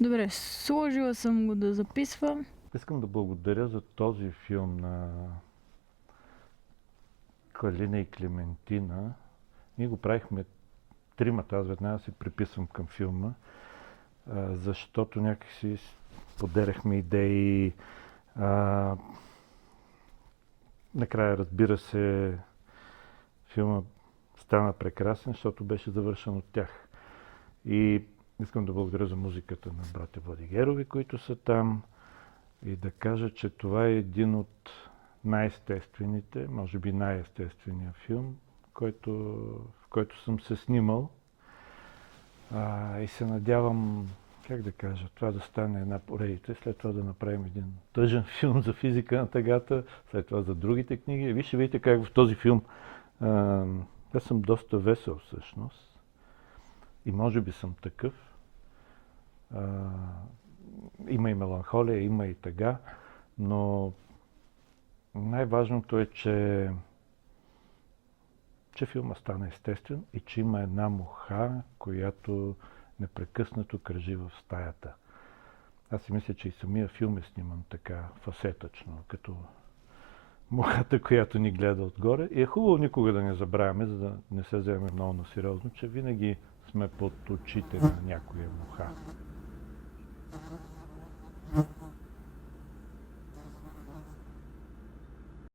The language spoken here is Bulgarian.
Добре, сложила съм го да записвам. Искам да благодаря за този филм на Калина и Клементина. Ние го правихме тримата, аз веднага се приписвам към филма, защото някакси поделяхме идеи. А, накрая, разбира се, филма стана прекрасен, защото беше завършен от тях. И искам да благодаря за музиката на братя Владигерови, които са там, и да кажа, че това е един от най-естествените, може би най-естественият филм, в който съм се снимал. И се надявам, как да кажа, това да стане една поредица, след това да направим един тъжен филм за физика на тъгата, след това за другите книги. Вие ще видите как в този филм аз съм доста весел всъщност и може би съм такъв. А, има и меланхолия, има и тъга, но най-важното е, че филма стана естествен и че има една муха, която непрекъснато кръжи в стаята. Аз си мисля, че и самия филм е сниман така фасетъчно, като мухата, която ни гледа отгоре. И е хубаво никога да не забравяме, за да не се вземем много на сериозно, че винаги сме под очите на някоя муха.